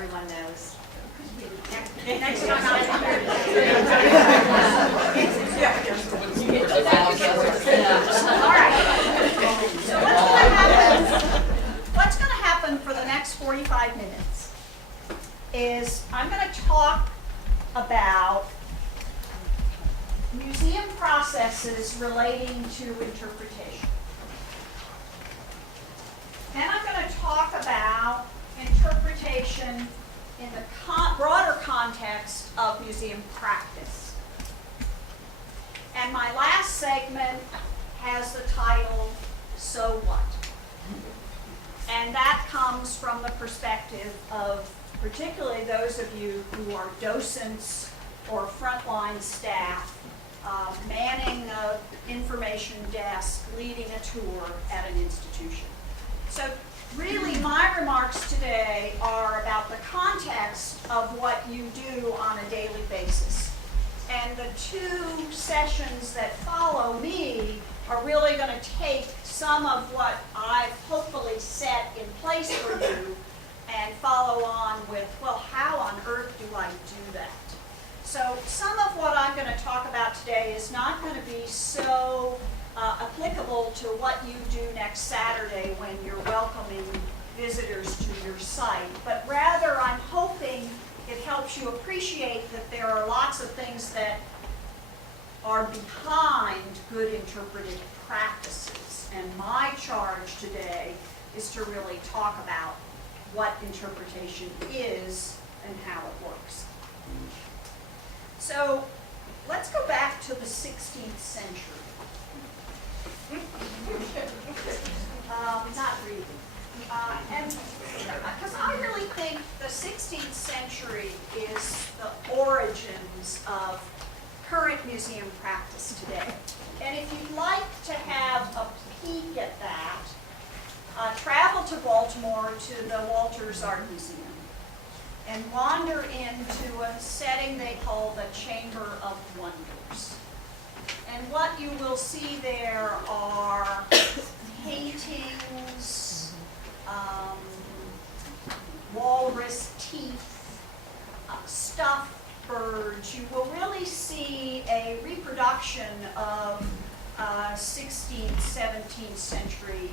everyone knows. Next time I All right. So what's going to happen for the next 45 minutes is I'm going to talk about museum processes relating to interpretation. Then I'm going to talk about interpretation in the broader context of museum practice. And my last segment has the title, So What? And that comes from the perspective of particularly those of you who are docents or frontline staff, manning an information desk, leading a tour at an institution. So really my remarks today are about the context of what you do on a daily basis. And the two sessions that follow me are really going to take some of what I've hopefully set in place for you and follow on with, well, how on earth do I do that? So some of what I'm going to talk about today is not going to be so applicable to what you do next Saturday when you're welcoming visitors to your site, but rather I'm hoping it helps you appreciate that there are lots of things that are behind good interpretive practices. And my charge today is to really talk about what interpretation is and how it works. So let's go back to the 16th century. Not really. And because I really think the 16th century is the origins of current museum practice today. And if you'd like to have a peek at that, travel to Baltimore to the Walters Art Museum and wander into a setting they call the Chamber of Wonders. And what you will see there are paintings, walrus teeth, stuffed birds. You will really see a reproduction of 16th, 17th century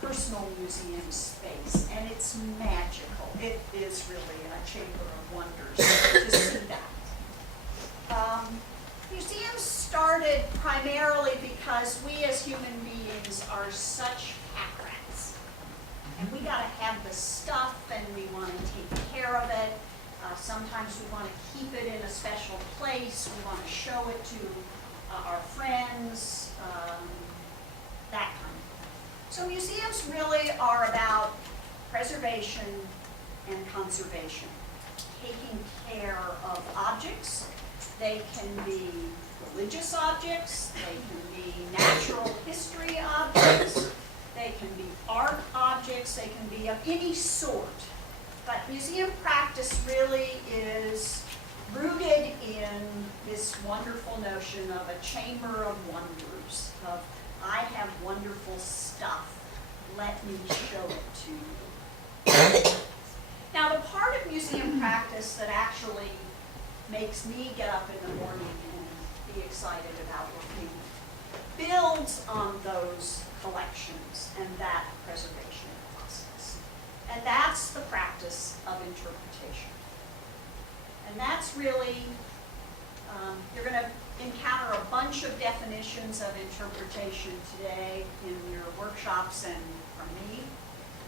personal museum space, and it's magical. It is really a chamber of wonders to see that. Museums started primarily because we as human beings are such pack rats. And we got to have the stuff and we want to take care of it. Sometimes we want to keep it in a special place. We want to show it to our friends, that kind of thing. So museums really are about preservation and conservation, taking care of objects. They can be religious objects, they can be natural history objects, they can be art objects, they can be of any sort. But museum practice really is rooted in this wonderful notion of a chamber of wonders, of I have wonderful stuff, let me show it to you. Now the part of museum practice that actually makes me get up in the morning and be excited about working builds on those collections and that preservation process. And that's the practice of interpretation. And that's really, you're going to encounter a bunch of definitions of interpretation today in your workshops and from me.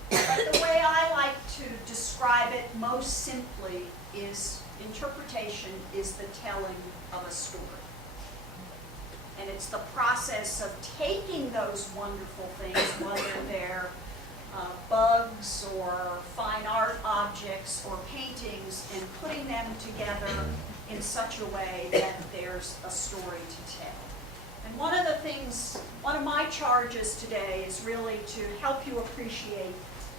But the way I like to describe it most simply is interpretation is the telling of a story. And it's the process of taking those wonderful things, whether they're bugs or fine art objects or paintings, and putting them together in such a way that there's a story to tell. And one of my charges today is really to help you appreciate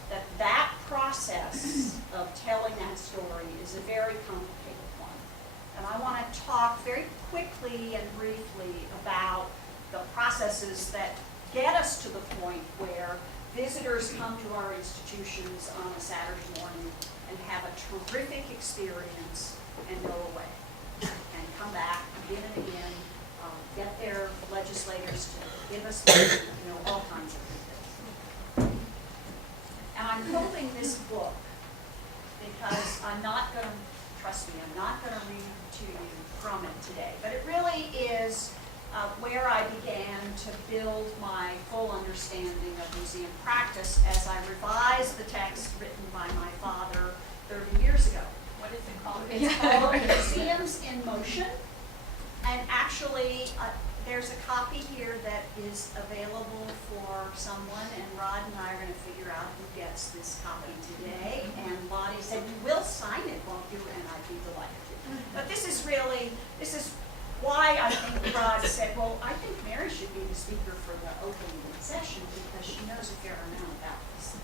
that that process of telling that story is a very complicated one. And I want to talk very quickly and briefly about the processes that get us to the point where visitors come to our institutions on a Saturday morning and have a terrific experience and go away and come back again and again, get their legislators to give us money, all kinds of things. And I'm hoping this book, because I'm not going to, trust me, I'm not going to read to you from it today, but it really is where I began to build my full understanding of museum practice as I revised the text written by my father 30 years ago. What is it called? It's called Museums in Motion. And actually, there's a copy here that is available for someone, and Rod and I are going to figure out who gets this copy today. And Lottie said, "You will sign it, won't you?" And I'd be delighted to. But this is why I think Rod said, well, I think Mary should be the speaker for the opening session because she knows a fair amount about this.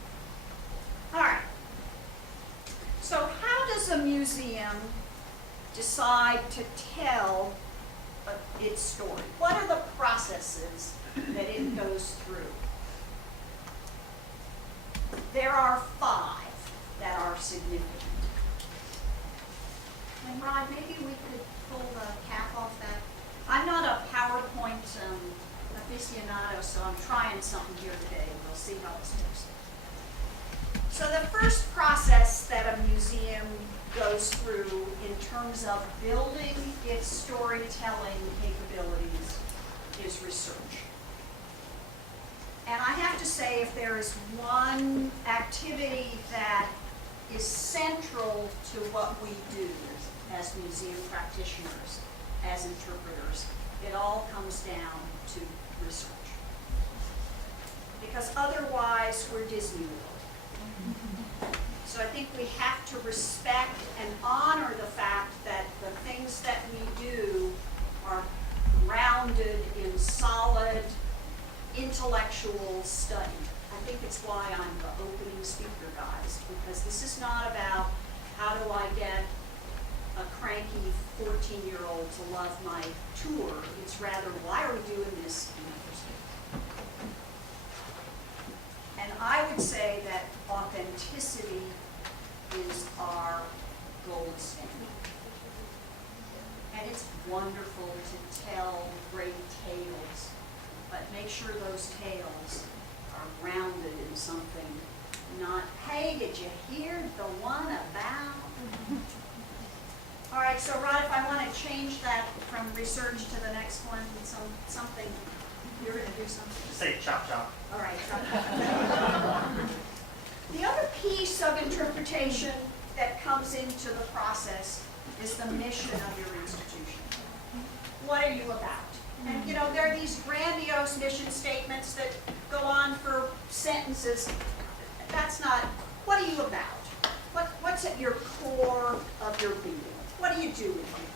All right. So how does a museum decide to tell its story? What are the processes that it goes through? There are 5 that are significant. And Rod, maybe we could pull the cap off that. I'm not a PowerPoint aficionado, so I'm trying something here today. We'll see how this goes. So the first process that a museum goes through in terms of building its storytelling capabilities is research. And I have to say, if there is one activity that is central to what we do as museum practitioners, as interpreters, it all comes down to research. Because otherwise, we're Disney World. So I think we have to respect and honor the fact that the things that we do are grounded in solid intellectual study. I think it's why I'm the opening speaker, guys, because this is not about how do I get a cranky 14-year-old to love my tour. It's rather, why are we doing this in the first place? And I would say that authenticity is our gold standard. And it's wonderful to tell great tales, but make sure those tales are grounded in something, not, hey, did you hear the one about? All right, so Rod, if I want to change that from research to the next one, something, you're going to do something? Just say chop chop. All right, chop chop. The other piece of interpretation that comes into the process is the mission of your institution. What are you about? And there are these grandiose mission statements that go on for sentences. That's not, what are you about? What's at your core of your being? What do you do here?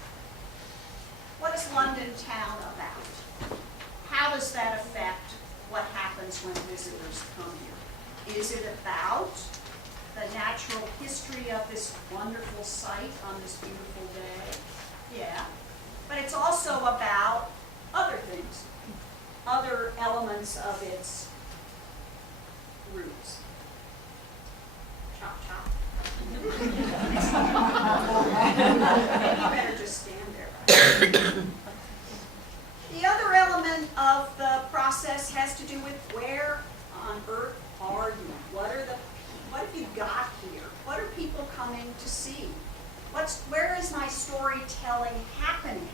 What is London Town about? How does that affect what happens when visitors come here? Is it about the natural history of this wonderful site on this beautiful day? Yeah. But it's also about other things, other elements of its roots. Chop, chop. Maybe you better just stand there. The other element of the process has to do with where on earth are you? What have you got here? What are people coming to see? Where is my storytelling happening?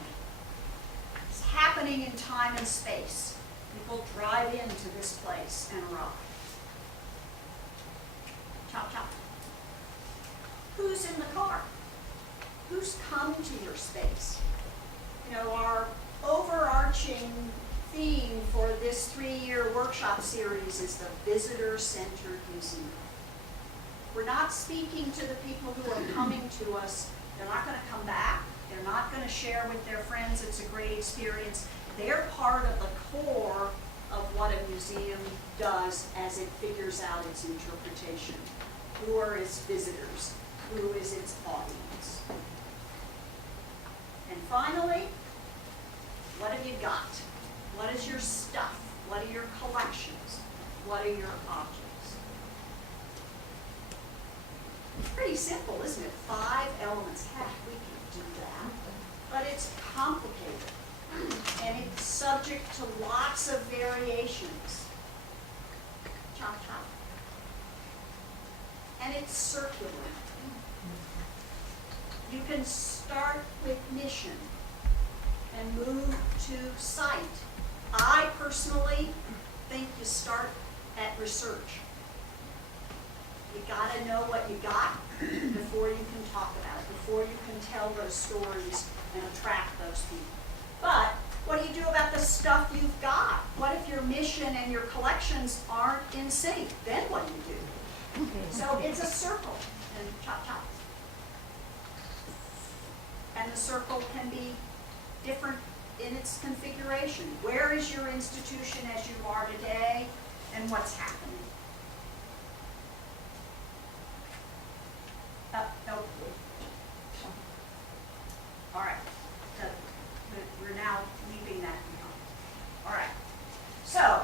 It's happening in time and space. People drive into this place and arrive. Chop, chop. Who's in the car? Who's come to your space? Our overarching theme for this 3-year workshop series is the visitor-centered museum. We're not speaking to the people who are coming to us. They're not going to come back. They're not going to share with their friends. It's a great experience. They're part of the core of what a museum does as it figures out its interpretation. Who are its visitors? Who is its audience? And finally, what have you got? What is your stuff? What are your collections? What are your objects? pretty simple, isn't it? 5 elements. Heck, we can do that. But it's complicated. And it's subject to lots of variations. Chop, chop. And it's circular. You can start with mission and move to site. I personally think you start at research. You gotta know what you got before you can talk about it, before you can tell those stories and attract those people. But what do you do about the stuff you've got? What if your mission and your collections aren't in sync? Then what do you do? So it's a circle, and chop, chop. And the circle can be different in its configuration. Where is your institution as you are today, and what's happening? No. All right. We're now leaving that behind. All right. So,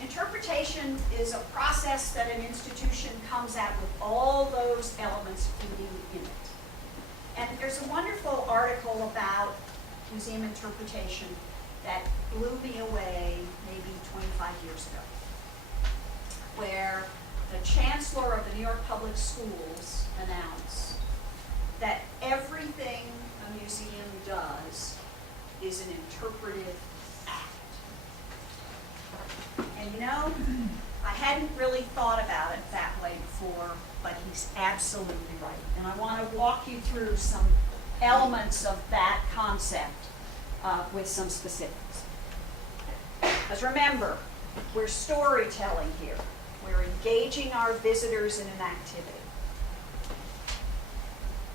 interpretation is a process that an institution comes at with all those elements feeding in it. And there's a wonderful article about museum interpretation that blew me away maybe 25 years ago, where the chancellor of the New York Public Schools announced that everything a museum does is an interpretive act. And you know, I hadn't really thought about it that way before, but he's absolutely right. And I want to walk you through some elements of that concept with some specifics. Because remember, we're storytelling here. We're engaging our visitors in an activity.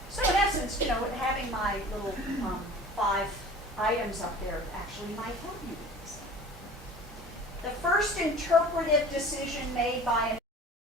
So in essence, you know, having my little 5 items up there actually might help you with this. The first interpretive decision made by an